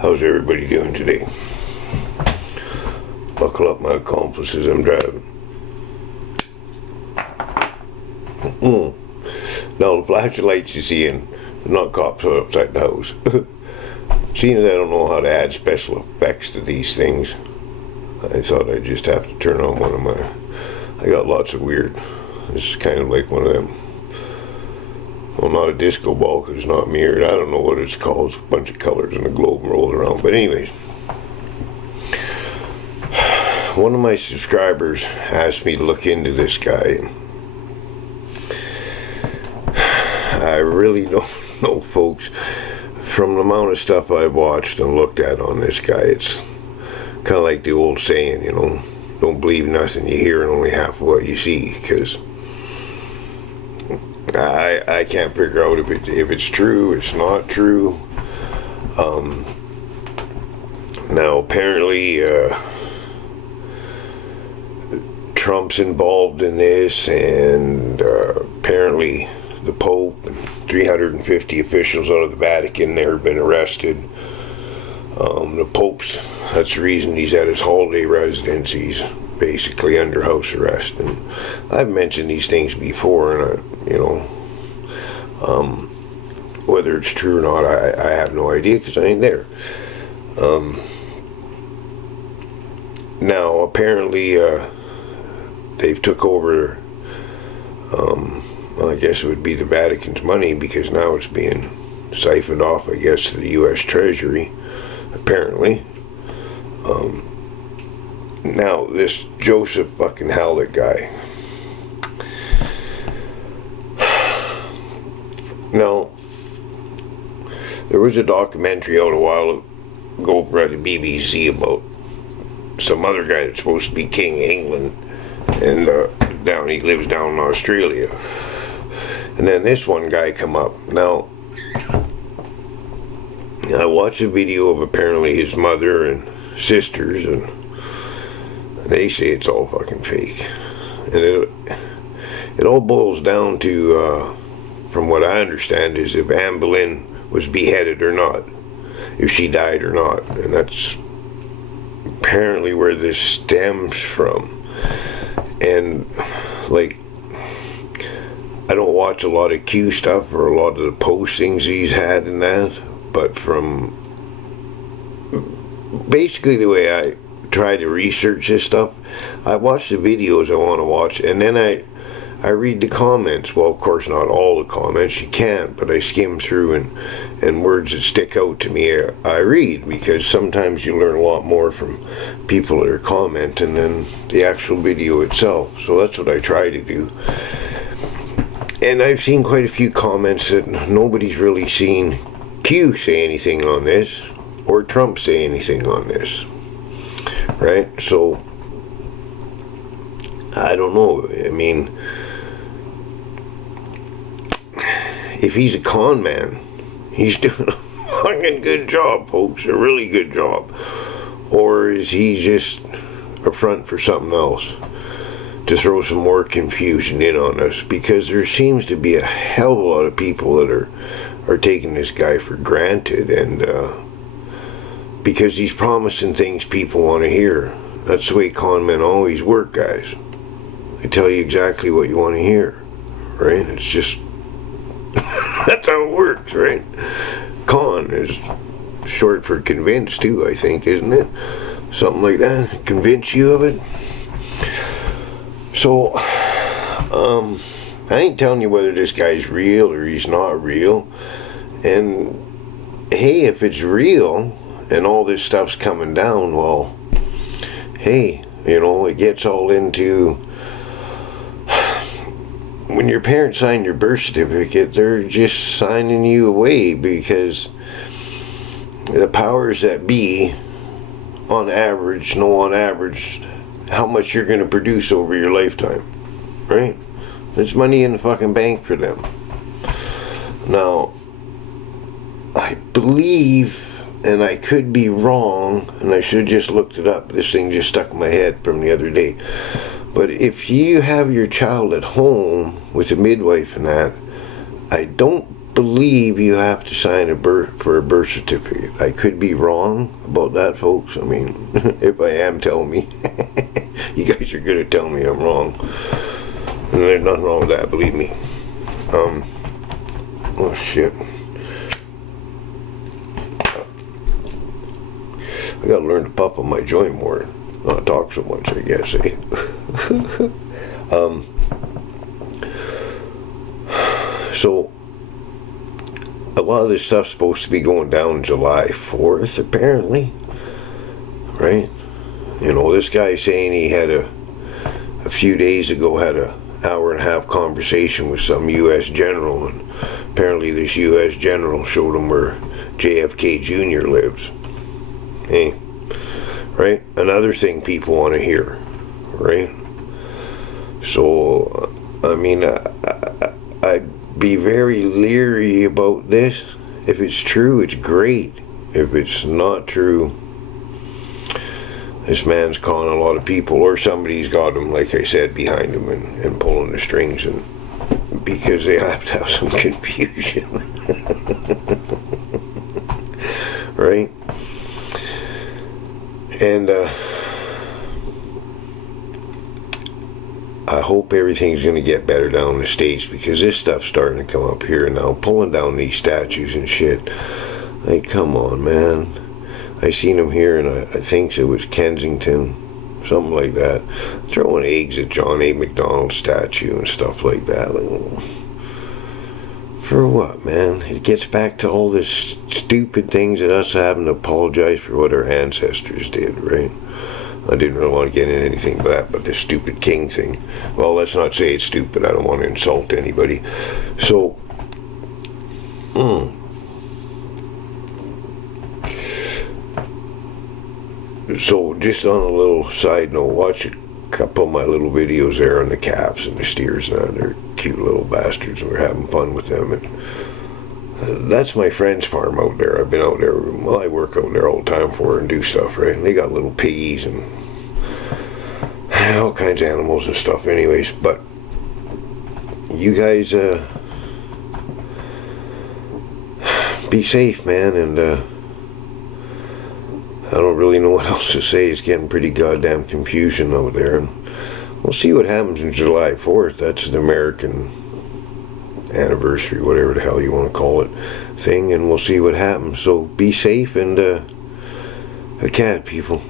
How's everybody doing today? Buckle up, my accomplices, I'm driving. Now, the flashing lights you see in, not cops outside the house. Seeing as I don't know how to add special effects to these things, I thought I'd just have to turn on one of my... I got lots of weird... This is kind of like one of them... Well, not a disco ball because it's not mirrored. I don't know what it's called. It's a bunch of colors and a globe rolled around. But anyways, one of my subscribers asked me to look into this guy. I really don't know, folks. From the amount of stuff I've watched and looked at on this guy, it's kind of like the old saying, you know, don't believe nothing you hear and only half of what you see, because I can't figure out if it's true, it's not true. Now apparently Trump's involved in this, and apparently the Pope and 350 officials out of the Vatican there have been arrested. The Pope's, that's the reason he's at his holiday residence. He's basically under house arrest. And I've mentioned these things before, and whether it's true or not, I have no idea because I ain't there. Now, apparently, they've took over, well, I guess it would be the Vatican's money, because now it's being siphoned off, I guess, to the U.S. Treasury, apparently. Now, this Joseph fucking Hallet guy. Now, there was a documentary out a while ago by the BBC about some other guy that's supposed to be King of England, and he lives down in Australia. And then this one guy come up. Now, I watched a video of apparently his mother and sisters, and they say it's all fucking fake. And it all boils down to, from what I understand, is if Anne Boleyn was beheaded or not, if she died or not. And that's apparently where this stems from. And, like, I don't watch a lot of Q stuff or a lot of the postings he's had in that, but from basically the way I try to research this stuff, I watch the videos I want to watch, and then I read the comments. Well, of course, not all the comments, you can't, but I skim through, and words that stick out to me, I read, because sometimes you learn a lot more from people that are commenting than the actual video itself. So that's what I try to do. And I've seen quite a few comments that nobody's really seen Q say anything on this, or Trump say anything on this, right? So, I don't know. I mean, if he's a con man, he's doing a fucking good job, folks, a really good job. Or is he just a front for something else to throw some more confusion in on us? Because there seems to be a hell of a lot of people that are taking this guy for granted, and because he's promising things people want to hear. That's the way con men always work, guys. They tell you exactly what you want to hear, right? It's just that's how it works, right? Con is short for convince too, I think, isn't it? Something like that. Convince you of it. So, I ain't telling you whether this guy's real or he's not real. And, hey, if it's real and all this stuff's coming down, well, hey, you know, it gets all into... When your parents sign your birth certificate, they're just signing you away, because the powers that be, on average, know on average how much you're going to produce over your lifetime, right? There's money in the fucking bank for them. Now, I believe, and I could be wrong, and I should have just looked it up. This thing just stuck in my head from the other day. But if you have your child at home with a midwife and that, I don't believe you have to sign for a birth certificate. I could be wrong about that, folks. I mean, if I am, tell me. You guys are gonna tell me I'm wrong. And there's nothing wrong with that, believe me. Oh shit. I gotta learn to puff on my joint more. Not talk so much, I guess, eh? So, a lot of this stuff's supposed to be going down July 4th, apparently. Right? You know, this guy saying he had a few days ago had a hour and a half conversation with some U.S. general, and apparently this U.S. general showed him where JFK Jr. lives. Hey, right? Another thing people want to hear, right? So, I mean, I'd be very leery about this. If it's true, it's great. If it's not true, this man's calling a lot of people, or somebody's got him, like I said, behind him and pulling the strings, and because they have to have some confusion. Right? And I hope everything's going to get better down in the States, because this stuff's starting to come up here now, pulling down these statues and shit. Like, come on, man. I seen him here, and I think it was Kensington, something like that, throwing eggs at John A. MacDonald's statue and stuff like that. Like, for what, man? It gets back to all this stupid things that us having to apologize for what our ancestors did, right? I didn't really want to get into anything but that, but this stupid king thing. Well, let's not say it's stupid. I don't want to insult anybody. So, So, just on a little side note, watch a couple of my little videos there on the calves and the steers. Now they're cute little bastards, and we're having fun with them. And that's my friend's farm out there. I've been out there. Well, I work out there all the time for her and do stuff, right? And they got little piggies and all kinds of animals and stuff. Anyways, but you guys be safe, man, and I don't really know what else to say. It's getting pretty goddamn confusion out there. And we'll see what happens on July 4th. That's the American anniversary, whatever the hell you want to call it, thing. And we'll see what happens. So be safe and a cat, people.